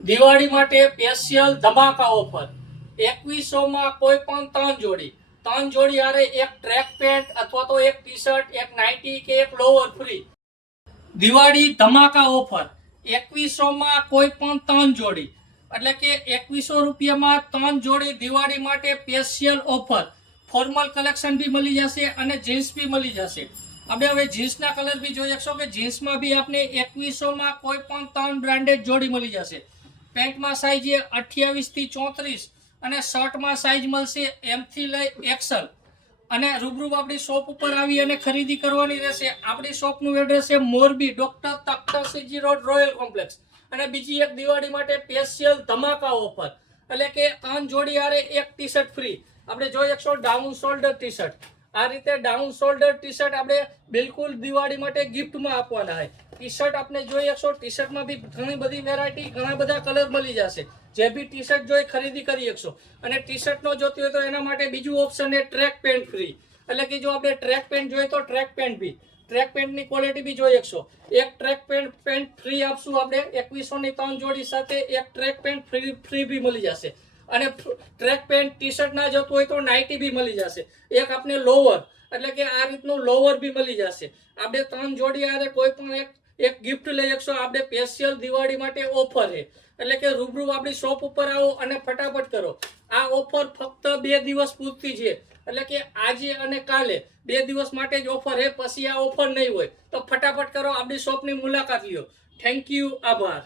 દિવાળી માટે special ધમાકા offer 2100 માં કોઈ પણ ત્રણ જોડી હારે એક ટ્રેક પેન્ટ અથવા તો એક ટી શર્ટ, એક નાઇટી કે એક લોવર ફ્રી. દિવાળી ધમાકા ઓફર 2100 માં કોઈ પણ ત્રણ જોડી, એટલે કે 2100 રૂપિયામાં ત્રણ જોડી દિવાળી માટે સ્પેશિયલ ઓફર. ફોર્મલ કલેક્શન બી મળી જશે અને જીન્સ બી મળી જશે. આપણે હવે જીન્સના કલર બી જોઈ શકશો કે જીન્સમાં બી આપણે 2100 માં કોઈ પણ ત્રણ બ્રાન્ડેડ જોડી મળી જશે. પેન્ટમાં સાઇઝ 28 થી 34 અને શર્ટમાં સાઇઝ મળશે M થી લઈ XL. અને રૂબરૂ આપણી શોપ ઉપર આવી અને ખરીદી કરવાની રહેશે. આપણી શોપનું એડ્રેસ છે Morbi, doctor Takhtarsinhji road, royal complex. અને બીજી એક દિવાળી માટે સ્પેશિયલ ધમાકા ઓફર, એટલે કે ત્રણ જોડી હારે એક ટી શર્ટ ફ્રી. આપણે જોઈ શકશો ડાઉન શોલ્ડર ટી શર્ટ. આ રીતે ડાઉન શોલ્ડર ટી શર્ટ આપણે બિલકુલ દિવાળી માટે ગિફ્ટમાં આપવાના હોય. ટી શર્ટ આપણે જોઈ શકશો, ટી શર્ટમાં બી ઘણી બધી વેરાયટી, ઘણા બધા કલર મળી જશે. જે બી ટી શર્ટ જોઈ ખરીદી કરી શકશો. અને ટી શર્ટનો જોતી હોય તો એના માટે બીજું ઓપ્શન છે ટ્રેક પેન્ટ ફ્રી. એટલે કે જો આપણે ટ્રેક પેન્ટ જોઈએ તો ટ્રેક પેન્ટ બી, ટ્રેક પેન્ટની ક્વોલિટી બી જોઈ શકશો. એક ટ્રેક પેન્ટ ફ્રી આપશું આપણે 2100 ની ત્રણ જોડી સાથે. એક ટ્રેક પેન્ટ ફ્રી બી મળી જશે. અને ટ્રેક પેન્ટ ટી શર્ટ ના જતું હોય તો નાઇટી બી મળી જશે. એક આપણે લોવર, એટલે કે આ રીતનું લોવર બી મળી જશે. આપણે ત્રણ જોડી આરે કોઈ પણ એક ગિફ્ટ લઈ શકશો. આપણે સ્પેશિયલ દિવાળી માટે ઓફર છે, એટલે કે રૂબરૂ આપણી શોપ ઉપર આવો અને ફટાફટ કરો. આ ઓફર ફક્ત 2 દિવસ પૂરતી છે, એટલે કે આજે અને કાલે 2 દિવસ માટે જ ઓફર છે. પછી આ ઓફર નહીં હોય તો ફટાફટ કરો, આપણી શોપની મુલાકાત લ્યો. થેન્ક યુ, આભાર.